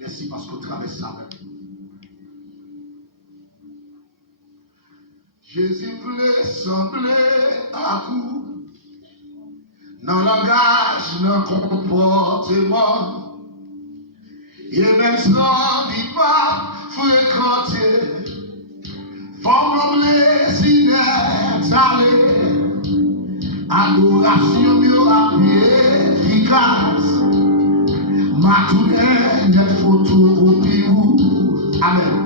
Merci parce qu'on traverse ça. Jésus voulait sembler à vous dans le langage, dans le comportement. Et même sans il va fréquenter, formule s'installer, adoration mieux efficace, ma tournée n'est photocopie. Amen.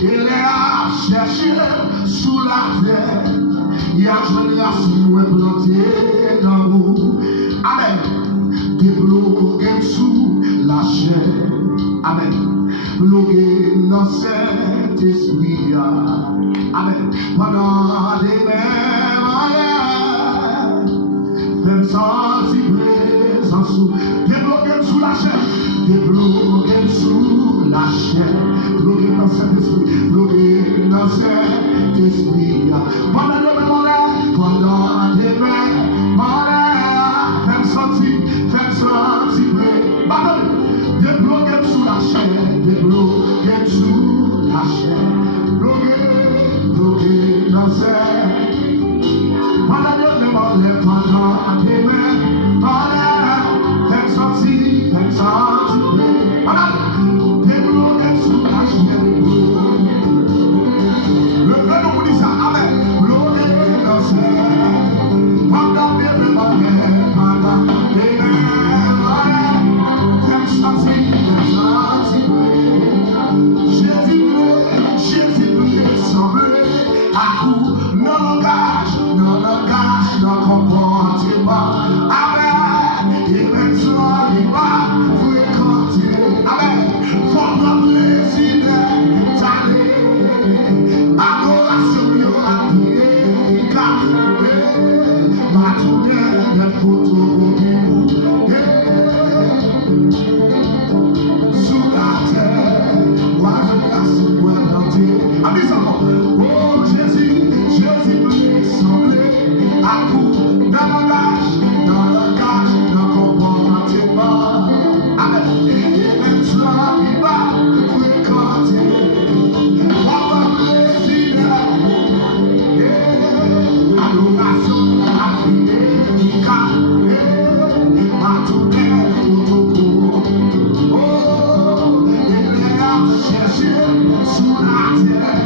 Il est à chercher sous la terre, il y a une racine plantée dans vous. Amen. Débloquer sous la chair. Amen. Bloquer dans cet esprit. Amen. Pendant les mêmes années, même sans y présence, débloquer sous la chair. Débloquer sous la chair. Bloquer dans cet esprit. Bloquer dans cet esprit. Pendant les mêmes années, pendant les mêmes années, même sans y présence. Débloquer sous la chair, débloquer sous la chair, bloquer dans cette. Pendant les mêmes fais sortir, débloquer sous la chair. Le vrai nous dit ça, amen. Bloquer dans cette. Pendant les mêmes Jésus voulait sembler à vous, nos langages, nos comportements. Amen. Et maintenant, il va fréquenter. Amen. Votre plaisir d'aller. Adoration, à pied, ma tournée, notre photo. Oh Jésus, Jésus voulait sembler à vous dans le langage, dans le comportement. Amen. Et maintenant, il va fréquenter votre plaisir. Adoration, Afrique, ma tournée, oh, il est à chercher sous la terre.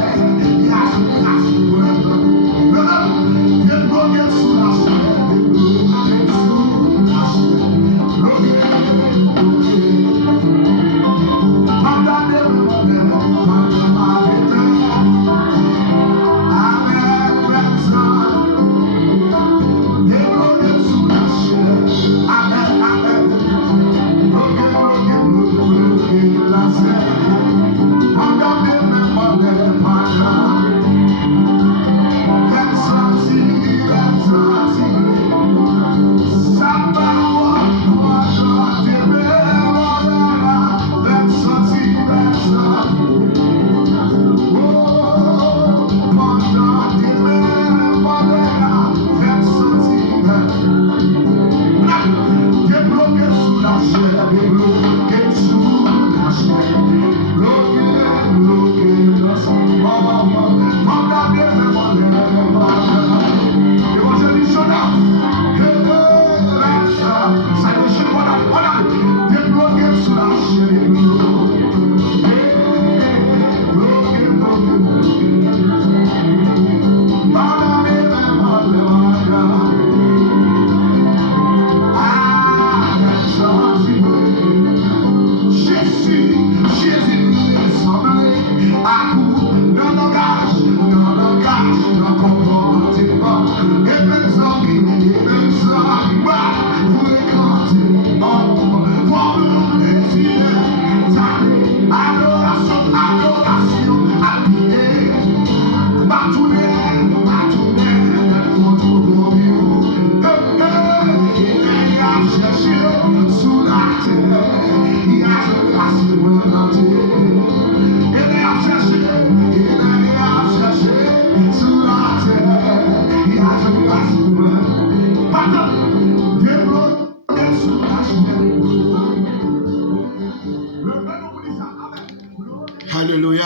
Alléluia.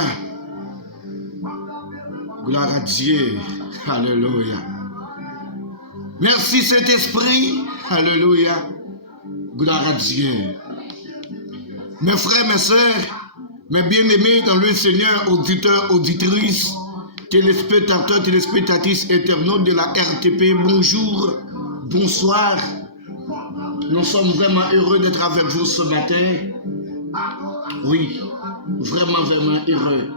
Gloire à Dieu. Alléluia. Merci Saint-Esprit. Alléluia. Gloire à Dieu. Mes frères, mes sœurs, mes bien-aimés dans le Seigneur, auditeurs, auditrices, téléspectateurs, téléspectatrices, internautes de la RTP, bonjour, bonsoir. Nous sommes vraiment heureux d'être avec vous ce matin. Oui, vraiment, vraiment heureux.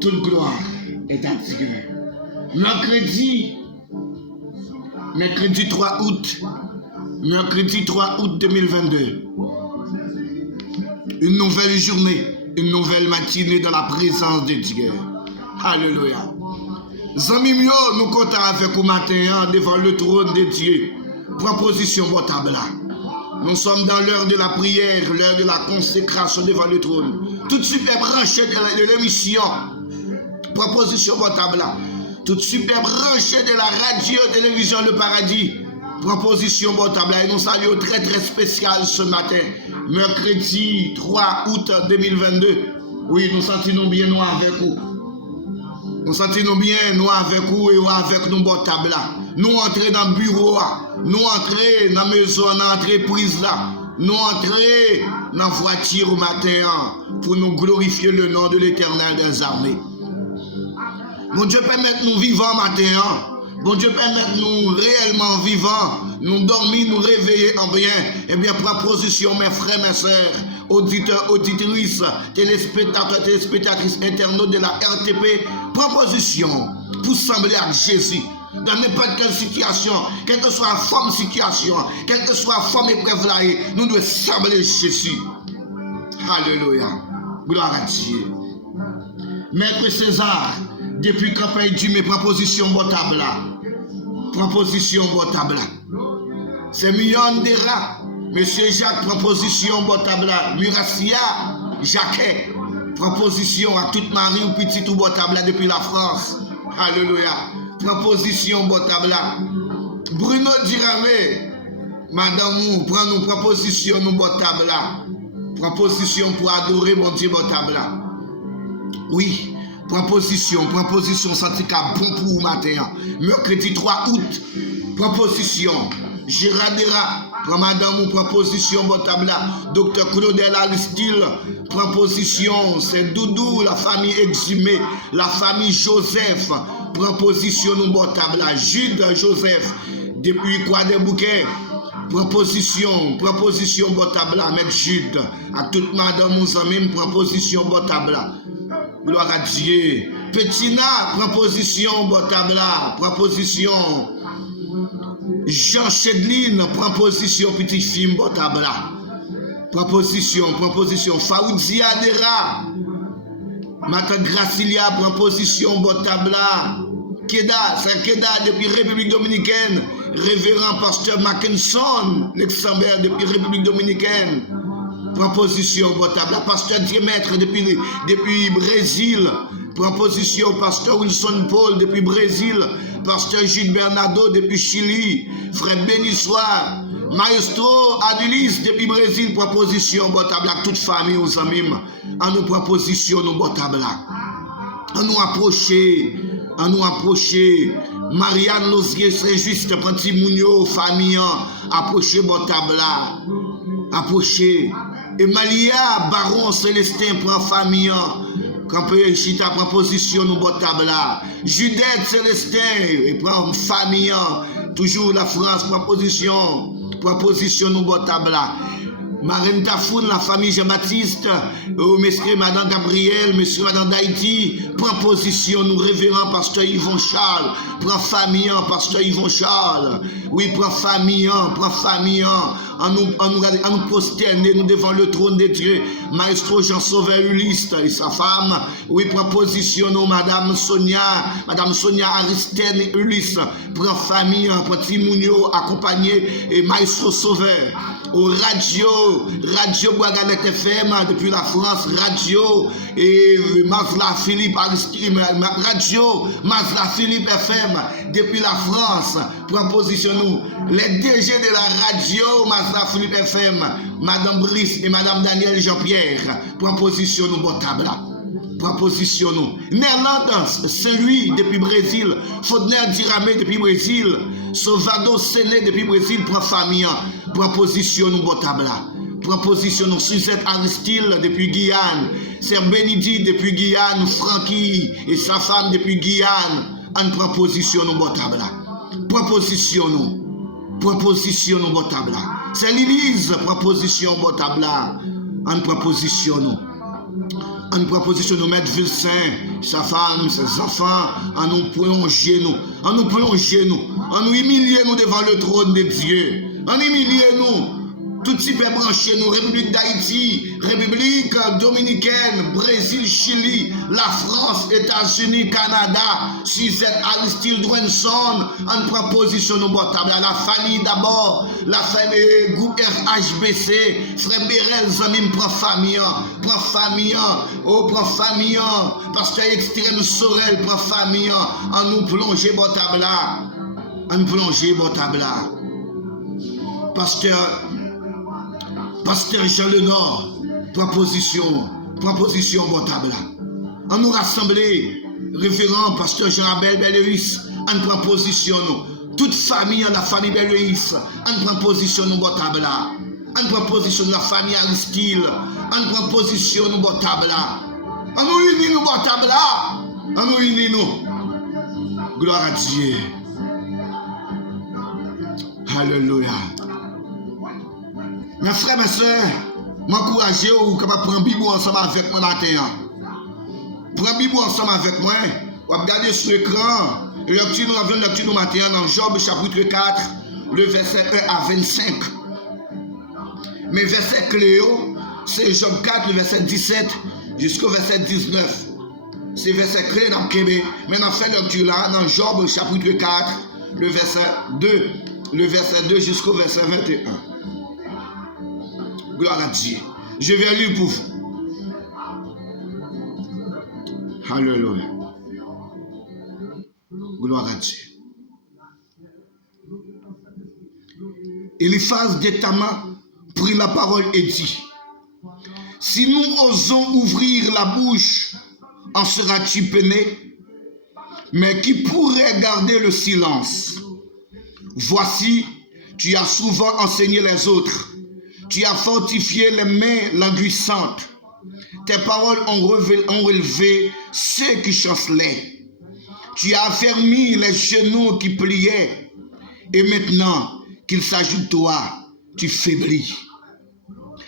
Toute gloire est à Dieu. Mercredi 3 août 2022. Une nouvelle journée, une nouvelle matinée dans la présence de Dieu. Alléluia. Zami mio, nous comptons avec vous matin devant le trône de Dieu. Proposition potable. Nous sommes dans l'heure de la prière, l'heure de la consécration devant le trône. Tout de suite branché de l'émission. Proposition potable. Tout de suite branché de la radio, télévision Le Paradis. Proposition potable. Et nous saluons très très spécial ce matin. Mercredi 3 août 2022. Oui, nous sentons bien nous avec vous. Nous sentons bien nous avec vous et avec nous potable là. Nous entrer dans le bureau, nous entrer dans la maison, dans l'entreprise là. Nous entrer dans la voiture au matin pour nous glorifier le nom de l'Éternel des armées. Mon Dieu permette nous vivants matin. Bon Dieu permette nous réellement vivants, nous dormir, nous réveiller en bien. Eh bien, proposition, mes frères, mes sœurs, auditeurs, auditrices, téléspectateurs, téléspectatrices, internautes de la RTP, proposition pour sembler à Jésus. Dans n'importe quelle situation, quelle que soit la forme de situation, quelle que soit la forme épreuve là, nous devons sembler Jésus. Alléluia. Gloire à Dieu. Maître César, depuis quand il dit mes propositions potable là. Proposition potable. C'est Million de rats. Monsieur Jacques, proposition potable. Muracia, Jacquet, proposition à toute Marie ou petit ou potable depuis la France. Alléluia. Proposition potable. Bruno Diramé, madame, prends nous proposition nous potable. Proposition pour adorer mon Dieu potable. Oui. Proposition, senti qu'à bon pour vous matin. Mercredi 3 août, proposition. Gérardera, pour madame, proposition, potable. Docteur Claudel Aristide, proposition. C'est Doudou, la famille exhumée, la famille Joseph, proposition, nous potable. Jude Joseph, depuis quoi des bouquets. Proposition, potable, avec Jude. À toute madame, nous avons proposition, potable. Gloire à Dieu. Petina, proposition, Botabla, proposition. Jean Chedline, proposition, petit film, Botabla. Proposition. Faoudia Dera. Mata Gracilia, proposition, Botabla. Keda depuis République Dominicaine. Révérend pasteur Mackinson, Luxembourg depuis République Dominicaine. Proposition potable. Pasteur Diemètre depuis Brésil. Proposition pasteur Wilson Paul depuis Brésil. Pasteur Gilles Bernardo depuis Chili. Frère Bénissoir. Maestro Adulis depuis Brésil. Proposition potable à toute famille aux amis. En nous proposition nous potable. En nous approcher. Marianne Losier Saint-Just Petit Mounio famille. Approcher potable. Approcher. Emalia Baron Célestin prend famille. Campé Chita prend position nous potable là. Judette Célestin prend famille. Toujours la France prend position nous potable là. Marine Tafoun, la famille Jean-Baptiste, monsieur Madame Gabriel, monsieur Madame d'Haïti, prend position, nous révérend pasteur Yvon Charles, prend famille, pasteur Yvon Charles, oui, prend famille, en nous prosterner, nous devant le trône de Dieu, maestro Jean-Sauveur Ulysse et sa femme, oui, prend position, nous, Madame Sonia Aristène Ulysse, prend famille, petit Mounio, accompagné, et maestro Sauveur, au Radio Bois-Galette FM depuis la France, Radio et Mazla Philippe Radio Mazla Philippe FM depuis la France. Proposition nous, les DG de la Radio Mazla frère Philippe FM, Madame Brice et Madame Daniel Jean-Pierre, prend position nous bon table là. Prend position nous. Néerlandes, Saint-Louis depuis Brésil, Faudner Diramé depuis Brésil, Salvador Séné depuis Brésil, prend famille, prend position nous bon table là. Prend position nous. Suzette Aristide depuis Guyane, Sir Benidi depuis Guyane, Francky et sa femme depuis Guyane, on prend position nous bon table là. Proposition nous. Proposition nous bon table là. C'est l'Église proposition bon table là. En proposition nous. En proposition nous mettre Vilsain, sa femme, ses enfants, en nous plonger nous. En nous plonger nous. En nous humilier nous devant le trône de Dieu. En humilier nous. Tout type est branché nous, République d'Haïti, République Dominicaine, Brésil, Chili, la France, États-Unis, Canada, Suzette, Aristide, Dwenson, en proposition nous table. La famille d'abord, la famille groupe RHBC, Frère Bérel, Zamim, prend famille, oh, prend famille, Pasteur Extrême Sorel, prend famille, en nous plonger table. En plonger table. Pasteur Jean Lenore, proposition bon table. On nous rassembler, référent Pasteur Jean-Abel Belleus, en proposition nous. Toute famille, la famille Belleus, en proposition nous bon table. En proposition de la famille Aristide, en proposition nous bon table. On nous unit nous bon table. On nous unit nous. Gloire à Dieu. Alléluia. Mes frères, mes soeurs, m'encouragez ou capable prendre Bible ensemble avec moi matin. Prends Bible ensemble avec moi. On va regarder sur l'écran. Lecture nous avons lecture nous matin dans Job chapitre 4, le verset 1 à 25. Mais verset cléo, c'est Job 4, le verset 17 jusqu'au verset 19. C'est verset clé dans le Québec. Maintenant, fait lecture là dans Job chapitre 4, le verset 2 jusqu'au verset 21. Gloire à Dieu. Je vais lire pour vous. Alléluia. Gloire à Dieu. Eliphaz d'Étama prit la parole et dit: si nous osons ouvrir la bouche, en seras-tu peiné? Mais qui pourrait garder le silence? Voici, tu as souvent enseigné les autres. Tu as fortifié les mains languissantes. Tes paroles ont relevé ceux qui chancelaient. Tu as affermi les genoux qui pliaient. Et maintenant qu'il s'agit de toi, tu faiblis.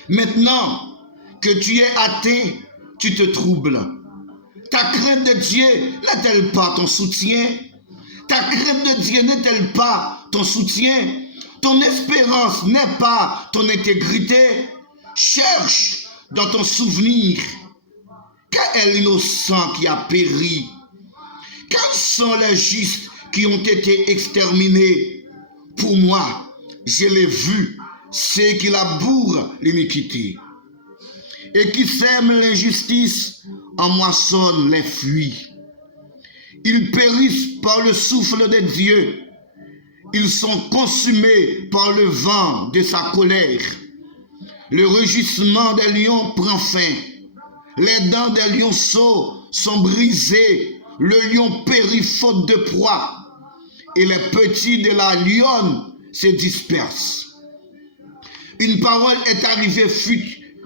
Maintenant que tu es atteint, tu te troubles. Ta crainte de Dieu n'est-elle pas ton soutien? Ta crainte de Dieu n'est-elle pas ton soutien? Ton espérance n'est pas ton intégrité. Cherche dans ton souvenir quel est l'innocent qui a péri. Quels sont les justes qui ont été exterminés? Pour moi, je l'ai vu, ceux qui labourent l'iniquité et qui sèment l'injustice en moissonnent les fruits. Ils périssent par le souffle de Dieu. Ils sont consumés par le vent de sa colère. Le rugissement des lions prend fin. Les dents des lionceaux sont brisées. Le lion périt faute de proie. Et les petits de la lionne se dispersent. Une parole est arrivée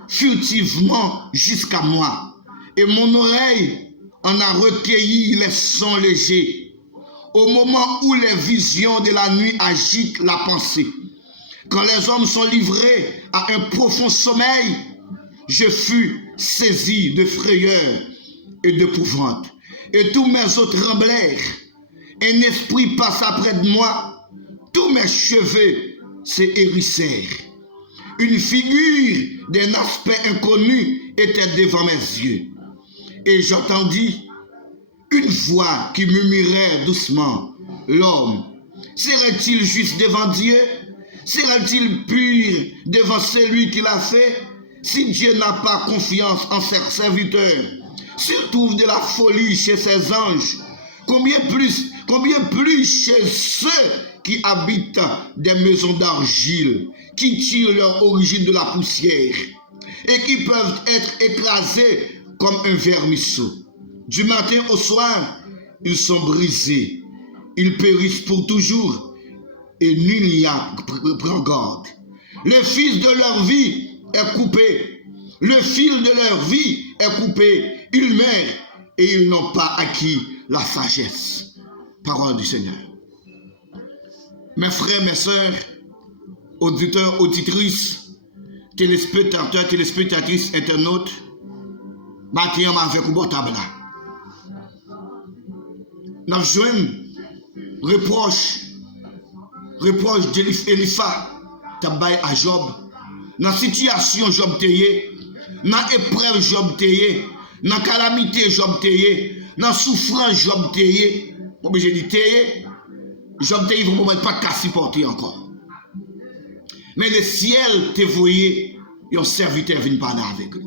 furtivement jusqu'à moi. Et mon oreille en a recueilli les sons légers. Au moment où les visions de la nuit agitent la pensée, quand les hommes sont livrés à un profond sommeil, je fus saisi de frayeur et d'épouvante, et tous mes os tremblèrent. Un esprit passa près de moi, tous mes cheveux se hérissèrent. Une figure d'un aspect inconnu était devant mes yeux, et j'entendis une voix qui murmurait doucement: l'homme serait-il juste devant Dieu? Serait-il pur devant celui qui l'a fait? Si Dieu n'a pas confiance en ses serviteurs, s'il trouve de la folie chez ses anges, combien plus chez ceux qui habitent des maisons d'argile, qui tirent leur origine de la poussière et qui peuvent être écrasés comme un vermisseau. Du matin au soir, ils sont brisés, ils périssent pour toujours et nul n'y a prend garde. Le fil de leur vie est coupé, le fil de leur vie est coupé, ils meurent et ils n'ont pas acquis la sagesse. Parole du Seigneur. Mes frères, mes sœurs, auditeurs, auditrices, téléspectateurs, téléspectatrices, internautes, maintenant, avec un bon table là. Nous jouons reproche d'Elipha, tabaye à Job, dans la situation Job teye, dans l'épreuve Job teye, dans la calamité Job teye, dans la souffrance Job teye, obligé de teye, Job teye, vous ne pouvez pas te supporter encore. Mais le ciel te voyait, et un serviteur vient parler avec lui.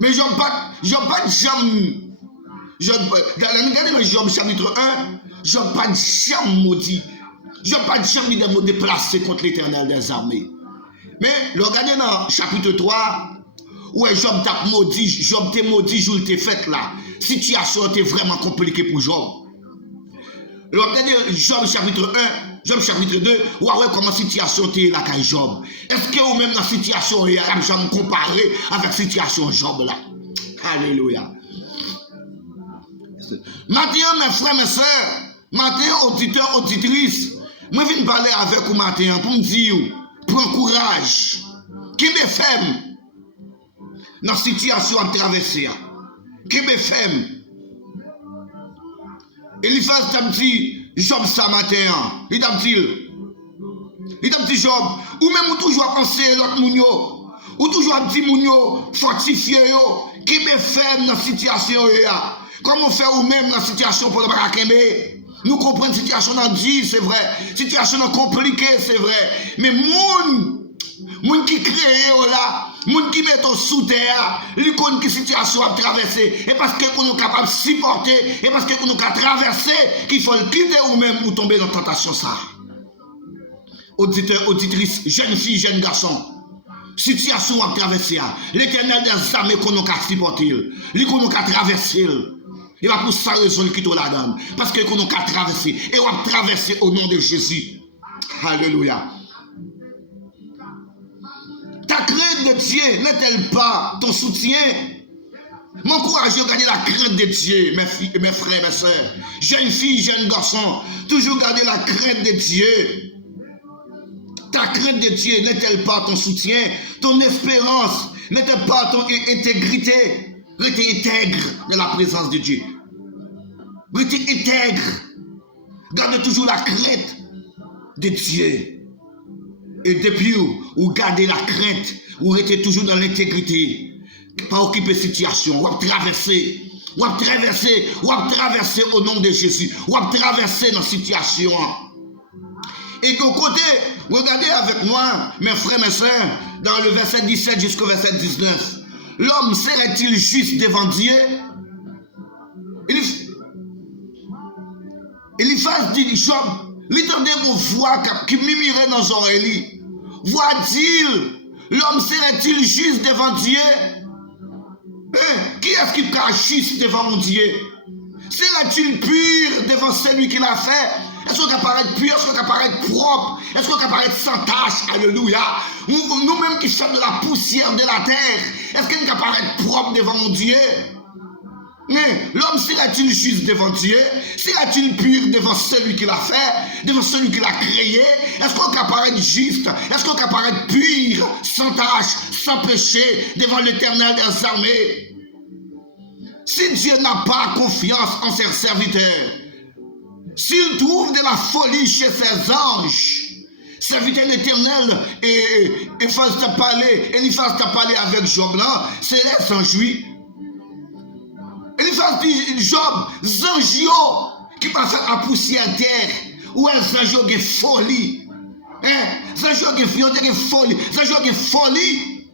Mais Job pas jamais. Regardez dans Job chapitre 1, Job pas jamais maudit. Job pas jamais des mots déplacés contre l'Éternel des armées. Mais regardez dans chapitre 3, où Job t'a maudit, Job t'est maudit, jour t'es fait là. Situation était vraiment compliquée pour Job. Regardez Job chapitre 1, Job chapitre 2, ouais, comment la situation était là avec Job. Est-ce que vous-même dans la situation, vous avez jamais comparé avec la situation Job là? Alléluia. Maintenant, mes frères, mes sœurs, maintenant, auditeurs, auditrices, moi, je viens parler avec vous maintenant pour me dire, prends courage. Qui me fait dans la situation à traverser? Qui me fait? Eliphaz t'a dit, Job ça matin, il t'a dit, Job, ou même ou toujours penser l'autre mounio, ou toujours dit mounio, fortifié yo, qui me fait dans la situation là? Comment faire ou même dans la situation pour le barakembe? Nous comprenons la situation dans Dieu, c'est vrai. Situation compliquée, c'est vrai. Mais moun qui crée là, moun qui met sous terre, lui connaît quelle situation à traverser. Et parce que nous sommes capables de supporter, et parce que nous sommes capables de traverser, qu'il faut le quitter ou même ou tomber dans la tentation ça. Auditeurs, auditrices, jeunes filles, jeunes garçons. Situation à traverser. L'Éternel des armées qu'on a supporter. Lui qu'on a traverser. Il va pour ça raison qui te la donne. Parce que nous avons traversé. Et on va traverser au nom de Jésus. Alléluia. Ta crainte de Dieu n'est-elle pas ton soutien? M'encourage à garder la crainte de Dieu, mes frères, mes soeurs. Jeunes filles, jeunes garçons. Toujours garder la crainte de Dieu. Ta crainte de Dieu n'est-elle pas ton soutien? Ton espérance n'est-elle pas ton intégrité? Restez intègre de la présence de Dieu. Restez intègre. Gardez toujours la crainte de Dieu. Et depuis où gardez la crainte, vous restez toujours dans l'intégrité. Pas occuper situation. Vous traverser. Vous traverser au nom de Jésus. Vous traverser dans la situation. Et de côté, regardez avec moi, mes frères, mes soeurs, dans le verset 17 jusqu'au verset 19. L'homme serait-il juste devant Dieu? Eliphaz dit, Job, l'entendez mon voix qui mimirait dans les oreilles. Voit-il, l'homme serait-il juste devant Dieu? Qui est-ce qui est juste devant mon Dieu? Serait-il pur devant celui qui l'a fait? Est-ce qu'on peut paraître pur? Est-ce qu'on peut paraître propre? Est-ce qu'on peut paraître sans tache? Alléluia. Nous-mêmes qui sommes de la poussière de la terre, est-ce qu'on peut paraître propre devant mon Dieu? Mais l'homme sera-t-il juste devant Dieu? Sera-t-il pur devant celui qui l'a fait? Devant celui qui l'a créé? Est-ce qu'on peut paraître juste? Est-ce qu'on peut paraître pur, sans tache, sans péché, devant l'Éternel des armées? Si Dieu n'a pas confiance en ses serviteurs, s'il trouve de la folie chez ses anges, serviteur de l'Éternel, et Eliphaz t'a parlé avec Job là, c'est les anges, oui. Eliphaz dit, Job, Zangio, qui passe à poussière terre, ou est Zangio qui folie? Zangio qui folie, Zangio qui folie.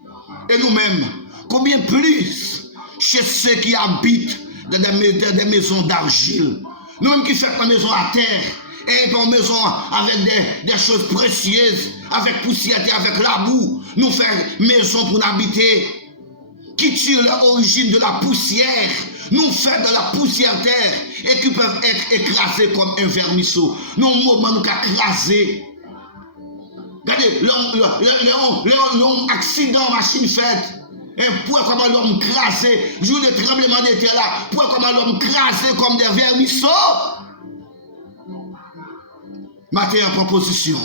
Et nous-mêmes, combien plus chez ceux qui habitent dans des maisons d'argile? Nous-mêmes qui faisons la maison à terre, et ton maison avec des choses précieuses, avec poussière et avec la boue, nous faire maison pour nous habiter, qui tire l'origine de la poussière, nous faire de la poussière terre, et qui peuvent être écrasés comme un vermisseau. Nous, moment, nous écraser. Regardez, l'homme accident, machine faite. Et pourquoi comment l'homme crasé, jour de tremblement de terre là, pourquoi comment l'homme crasé comme des vermisseaux? Matin en proposition.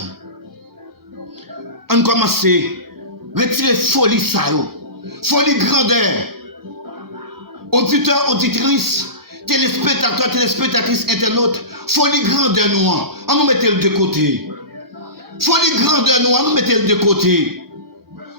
On commence à retirer folie ça, folie grandeur. Auditeurs, auditrices, téléspectateurs, téléspectatrices, internautes, folie grandeur noire, on nous mettait de côté. Folie grandeur noire, on nous mettait de côté.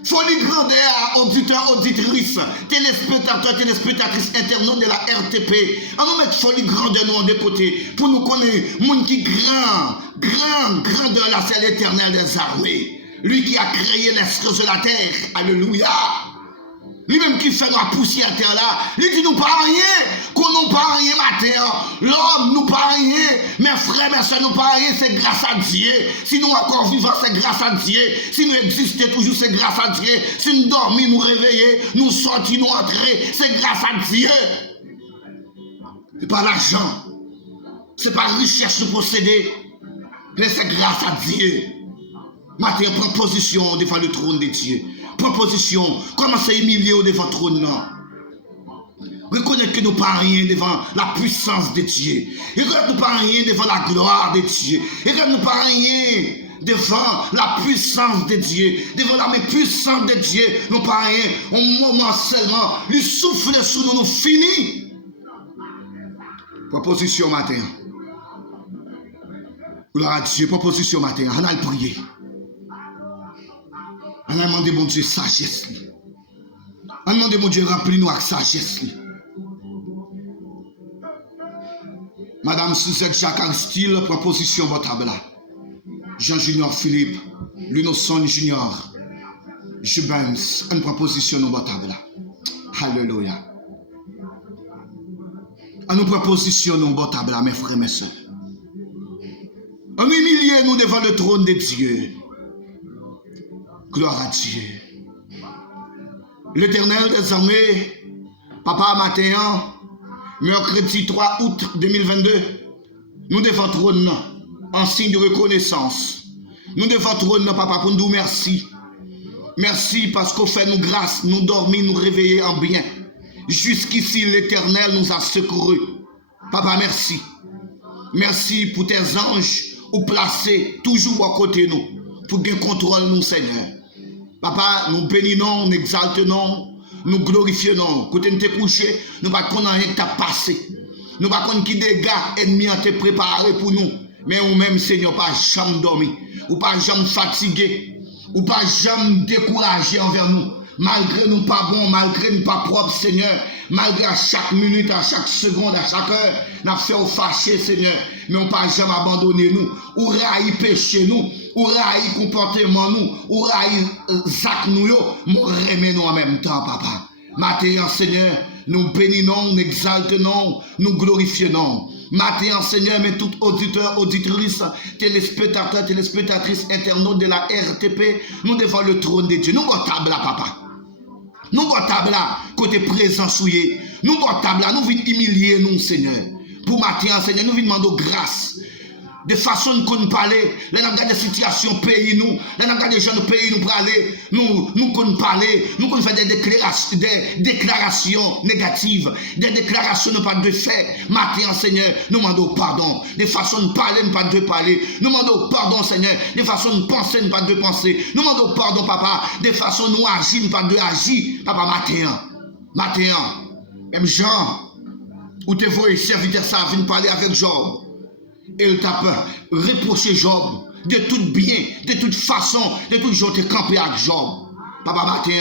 Folie grandeur, auditeurs, auditrices, téléspectateurs, téléspectatrices, internautes de la RTP. On nous met folie grandeur noire de côté pour nous connaître, monde qui grandeur là, c'est l'Éternel des armées. Lui qui a créé l'espace de la terre. Alléluia. Lui-même qui fait la poussière terre là, il dit nous pas rien, qu'on nous pas rien matin. L'homme nous pas rien, mes frères, mes soeurs nous pas rien, c'est grâce à Dieu. Si nous encore vivants, c'est grâce à Dieu. Si nous existons toujours, c'est grâce à Dieu. Si nous dormons, nous réveillons, nous sortons, nous entrons, c'est grâce à Dieu. C'est pas l'argent, c'est pas la recherche de posséder, mais c'est grâce à Dieu. Matin, prends position devant le trône de Dieu. Prends position, commencez à humilier devant le trône. Reconnaître que nous ne pas rien devant la puissance de Dieu. Reconnaître que nous pas rien devant la gloire de Dieu. Reconnaître que nous pas rien devant la puissance de Dieu. Devant la puissance de Dieu, nous pas rien. Un moment seulement, lui souffle sous nous, nous finit. Proposition matin. Gloire à Dieu, proposition matin. On a le prier. On a demandé mon Dieu sagesse. On a demandé mon Dieu remplis-nous avec sagesse. Madame Suzette Jacques Aristil, proposition Botable. Jean Junior Philippe, Lunoson Junior, Jubens, une proposition nous Botable. Alléluia. On nous proposition nous Botable, mes frères, mes soeurs. On humilie nous devant le trône de Dieu. Gloire à Dieu. L'Éternel des armées, Papa matin, mercredi 3 août 2022, nous devons trône en signe de reconnaissance. Nous devons trône, Papa, pour nous dire merci. Merci parce qu'on fait nous grâce, nous dormir, nous réveiller en bien. Jusqu'ici, l'Éternel nous a secourus. Papa, merci. Merci pour tes anges ou placés toujours à côté de nous pour gagner contrôle nous, Seigneur. Papa, nous bénissons, nous exaltons, nous glorifions. Quand nous sommes couchés, nous ne savons pas rien qui t'a passé. Nous ne savons pas qui dégâts ennemis ont été préparés pour nous. Mais nous-mêmes, Seigneur, pas jamais dormi, ou pas jamais fatigué, ou pas jamais découragé envers nous. Malgré nous pas bons, malgré nous pas propres, Seigneur, malgré à chaque minute, à chaque seconde, à chaque heure, nous fait au fâché, Seigneur, mais on pas jamais abandonné nous, ou raï péché nous, ou raï comportement nous, ou raï zac nous, nous remet nous en même temps, Papa. Matin, Seigneur, nous bénissons, nous exaltons, nous glorifions. Matin, Seigneur, mais tout auditeur, auditrice, téléspectateur, téléspectatrice, internaute de la RTP, nous devant le trône de Dieu. Nous avons table là, Papa. Nous avons table là, côté présent souillé. Nous avons table là, nous venons humilier nous, Seigneur. Pour matin, Seigneur, nous venons demander grâce. De façon qu'on parler, là nous regardons des situations pays nous, là nous regardons des gens du pays nous parler, nous qu'on parler, nous qu'on faire des déclarations négatives, des déclarations ne pas de fait. Matin, Seigneur, nous demandons pardon. De façon de parler, ne pas de parler. Nous demandons pardon, Seigneur. De façon de penser, ne pas de penser. Nous demandons pardon, Papa. De façon de nous agir, ne pas de agir. Papa, matin, même Jean, où te voyez serviteur ça, vient parler avec Job. Et il t'a reproché Job de tout bien, de toute façon, de tout jour, te camper avec Job. Papa, matin,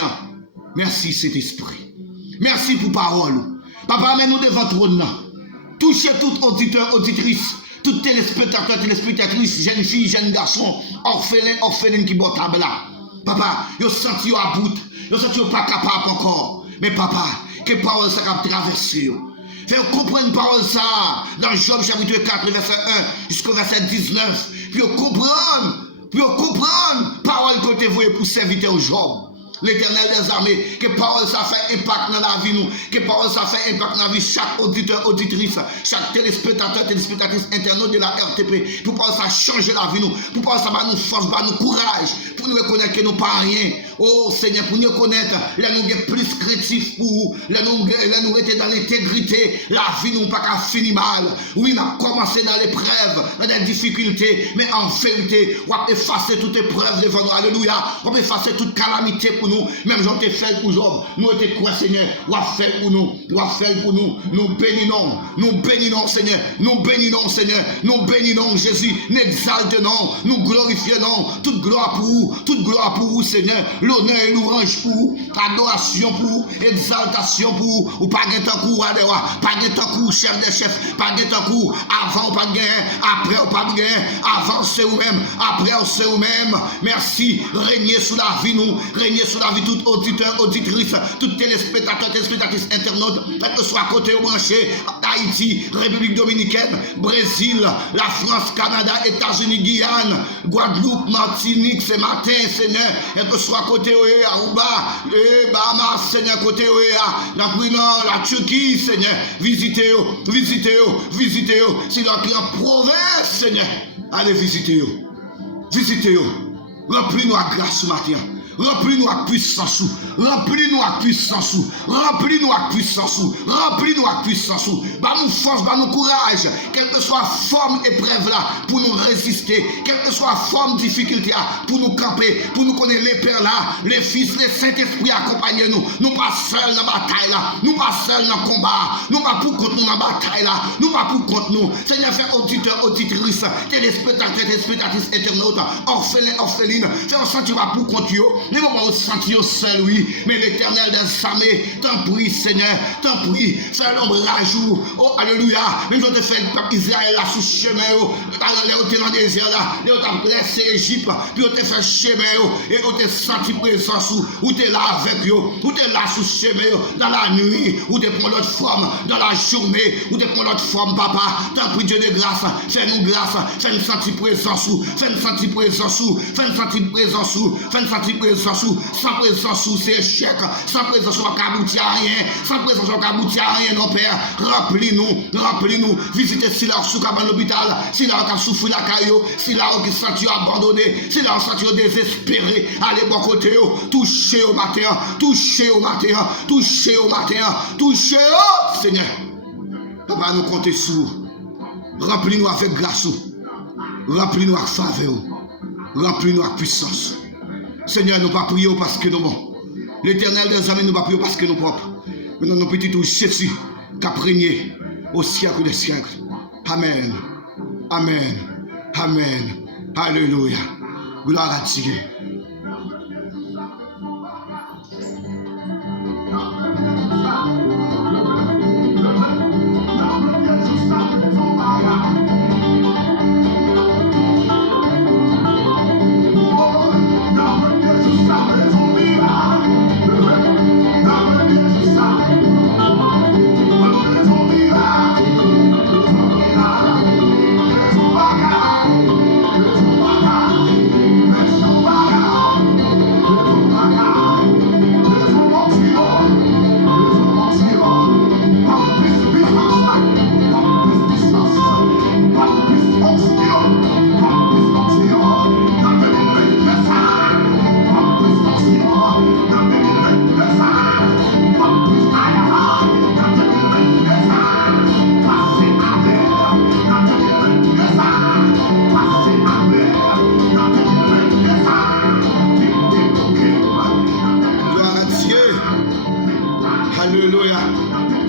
merci cet esprit. Merci pour parole. Papa, mais nous devant trône. Touchez tout auditeur, auditrice, tout téléspectateur, téléspectatrice, jeune fille, jeune garçon, orphelin qui boit table là. Papa, ils senti à bout, ils senti pas capable encore. Mais papa, que parole ça a traversé. Fais comprendre parole ça. Dans Job chapitre 4, verset 1 jusqu'au verset 19. Puis comprendre parole que tu voyez pour serviteur Job. L'Éternel des armées, que parole ça fait impact dans la vie nous, que parole ça fait impact dans la vie chaque auditeur, auditrice, chaque téléspectateur, téléspectatrice internaute de la RTP, pour parole ça changer la vie nous, pour parole ça va nous force, va nous courage, pour nous reconnaître que nous pas rien. Oh Seigneur, pour nous reconnaître, là nous sommes plus créatifs pour là nous rester dans l'intégrité, la vie nous pas qu'à finir mal. Oui, nous avons commencé dans l'épreuve, dans les difficultés, mais en vérité, on va effacer toute épreuve devant nous, alléluia, on va effacer toute calamité pour nous, même j'en ai fait pour Job, nous étions quoi Seigneur, on va faire pour nous, nous bénissons Seigneur, nous bénissons Jésus, nous exaltons, nous glorifions, toute gloire pour vous Seigneur, l'honneur et l'ouange pour vous, adoration pour vous, exaltation pour vous, ou pas de temps pour Adewa, pas de temps pour chef des chefs, pas de temps pour avant pas de gain, après ou pas de gain, avant c'est vous-même, après c'est vous-même, merci, régnez sous la vie nous, régnez sous la vie tout auditeur, auditrice, tout téléspectateur, téléspectatrice, internaute, quel que soit côté au branché, Haïti, République Dominicaine, Brésil, la France, Canada, États-Unis, Guyane, Guadeloupe, Martinique, ce matin, Seigneur, quel que soit côté à Aruba, Bahamas, Seigneur, côté la Brunei, la Turquie, Seigneur, visitez-vous, si l'on qui en province, Seigneur, allez visitez-vous, remplis-nous à grâce ce matin. Remplis-nous à puissance, remplis-nous à puissance, remplis-nous à puissance, remplis-nous à puissance. Bah nous force, bah nous courage, quelle que soit forme épreuve là, pour nous résister, quelle que soit forme difficulté là, pour nous camper, pour nous connaître les pères là, les fils, les Saint-Esprit accompagnez nous. Nous pas seuls dans la bataille là, nous pas seuls dans le combat, nous pas pour contre nous dans la bataille là, nous pas pour contre nous. Seigneur, fait auditeur, auditrice, téléspectateur, téléspectatrice, internaute, orphelin, orpheline, fait en sorte que tu vas pour contre eux. Ne va pas sentir seul, oui, mais l'Éternel des armées, t'en prie, Seigneur, t'en prie, fais l'ombrage, oh, alléluia, même je te fais le peuple Israël là sous chemin, t'as dans le désert là, t'as laissé Égypte, puis on te fait chemin, et on te senti présence, ou t'es là avec eux, ou t'es là sous chemin, dans la nuit, ou t'es prends l'autre forme, dans la journée, ou t'es prends l'autre forme, papa, t'en prie Dieu de grâce, fais-nous grâce, fais-nous sentir présence, fais-nous sentir présence, fais-nous sentir présence, fais-nous sentir présence. Sans présence, c'est échec. Sans présence, on va aboutir à rien. Sans présence, on va aboutir à rien, non, Père. Remplis-nous. Visitez si là, sous cabane l'hôpital. Si là, on a souffert la caillou. Si là, on a senti abandonné. Si là, on a senti désespéré. Allez, bon côté, touchez au matin. Touchez au Seigneur. Papa, nous comptons sur. Remplis-nous avec grâce. Remplis-nous avec faveur. Remplis-nous avec puissance. Seigneur, nous ne pas prier parce que nous bons. L'Éternel des armées, nous ne pas prier parce que nous propres. Mais nous petit tout Jésus qui a régné au siècle des siècles. Amen. Amen. Amen. Alléluia. Gloire à Dieu.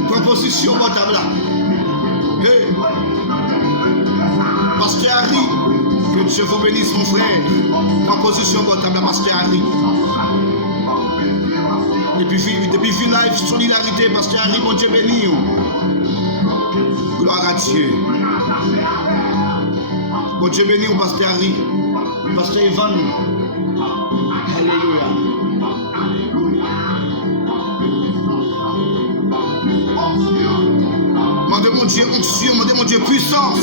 Proposition potable là. Hey. Pasteur Harry, que Dieu vous bénisse mon frère. Proposition potable là, Pasteur Harry. Depuis Live Solidarité, Pasteur Harry, mon Dieu béni. Gloire à Dieu. Mon Dieu béni, Pasteur Harry. Pasteur Evan. Alléluia. Mandez mon Dieu onction, mandez mon Dieu puissance.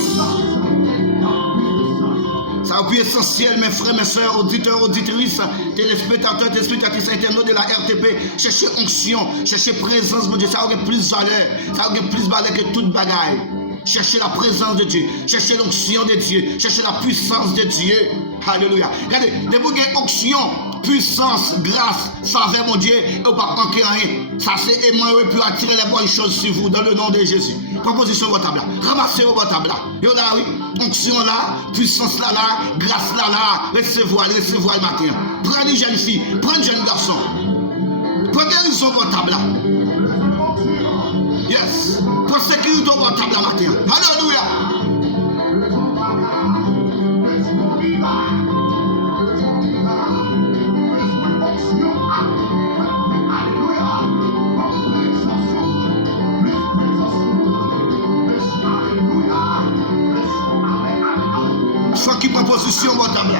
Ça a plus essentiel, mes frères, mes soeurs, auditeurs, auditrices, téléspectateurs, téléspectatrices, internautes de la RTP. Cherchez onction, cherchez présence, mon Dieu. Ça aurait plus valeur. Ça aurait plus valeur que toute bagaille. Cherchez la présence de Dieu. Cherchez l'onction de Dieu. Cherchez la puissance de Dieu. Alléluia. Regardez, dès que vous avez onction, puissance, grâce, faveur, mon Dieu, et vous ne pas manquer rien. Ça, c'est aimant et puis attirer les bonnes choses sur vous dans le nom de Jésus. Proposition de votre table là. Ramassez votre table là. Yo là, oui. Onction là, puissance là, grâce là, recevoir le matin. Prenez une jeune fille, prenez un jeune garçon. Prenez guérison votre table là. Yes. Pour sécurité votre table là matin. Alléluia. Soit qui prend position votre table là.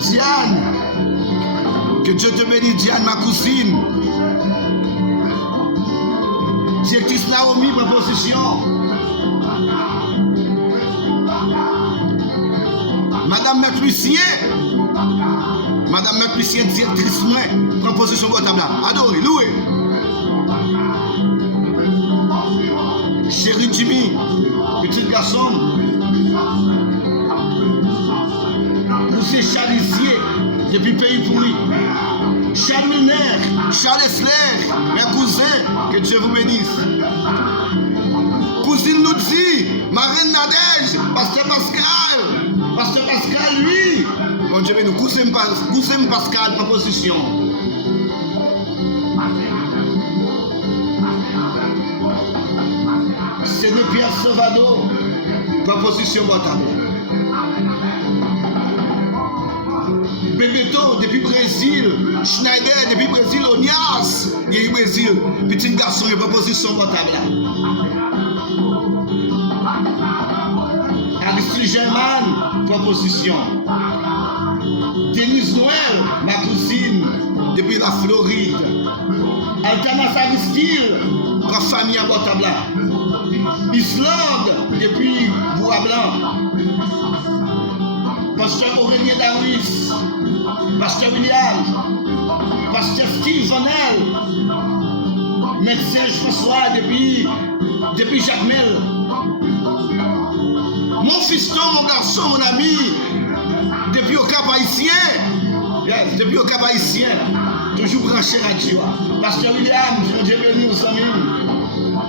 Diane, que Dieu te bénisse, Diane, ma cousine. Directrice Naomi, prend position. Madame Maître Lucien, directrice moi, prend position votre table là. Adorez, louez. Chéri Jimmy, petit garçon, Monsieur Charlesier, depuis Pays Pourri, Charles Milner, Charles Esler, mes cousins, que Dieu vous bénisse. Cousine Loudzi, Marine Nadège, Pasteur Pascal, lui, mon Dieu bénisse, cousin Pascal, proposition. C'est de Pierre Sauvado, proposition votable. Bebeto depuis Brésil, Schneider depuis Brésil, Onias, il y a Brésil, petit garçon, une proposition votable. Aristide Germain, proposition. Denise Noël, ma cousine, depuis la Floride. Alternas Aristide, la famille à votable. Islande, depuis Bois Blanc. Pasteur Aurélien Davis, Pasteur William, Pasteur Steve Vanel, médecin François depuis Jacmel. Mon fiston, mon garçon, mon ami, depuis au Cap Haïtien. Yes, depuis au Cap Haïtien, toujours branché radio. Pasteur William, Dieu béni aux amis.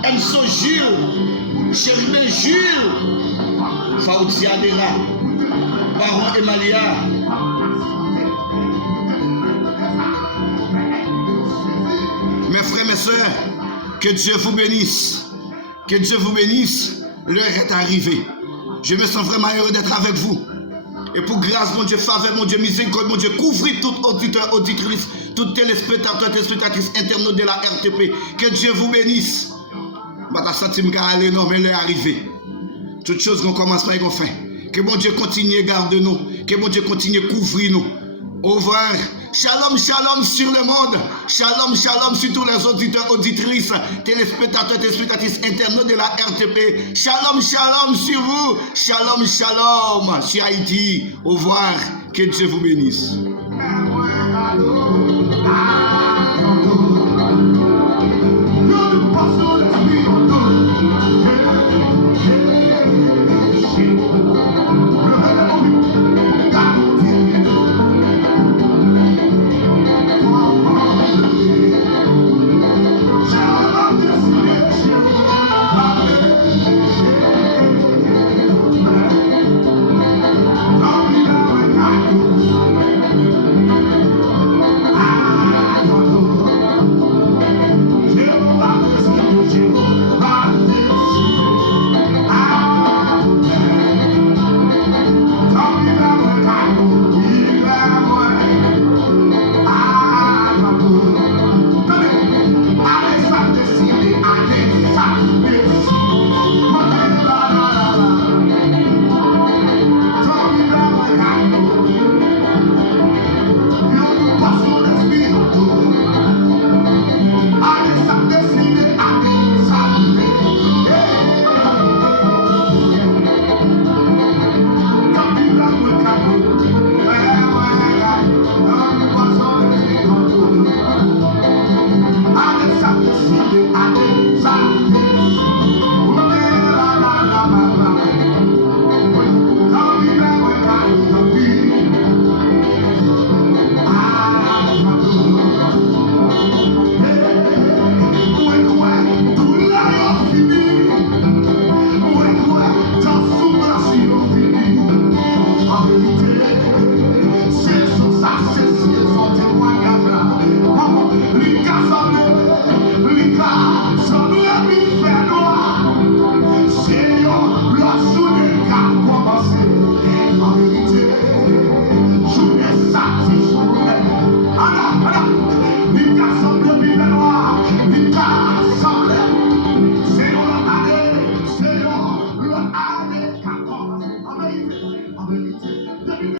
Enso Jules, Chérubin Jules, Faoutia Adela, Baron Emalia. Mes frères, mes soeurs, que Dieu vous bénisse. Que Dieu vous bénisse. L'heure est arrivée. Je me sens vraiment heureux d'être avec vous. Et pour grâce, mon Dieu, faveur, mon Dieu, miséricorde, mon Dieu, couvrez tout auditeur, auditrice, tout téléspectateur, téléspectatrice, internaute de la RTP. Que Dieu vous bénisse. Je sens que aller, non, mais l'heure est arrivée. Toutes choses qu'on commence par qu'on fait. Que mon Dieu continue à garder nous. Que mon Dieu continue à couvrir nous. Au revoir. Shalom, shalom sur le monde. Shalom, shalom sur tous les auditeurs, auditrices, téléspectateurs, téléspectatrices, internautes de la RTP. Shalom, shalom sur vous. Shalom, shalom sur Haïti. Au revoir. Que Dieu vous bénisse.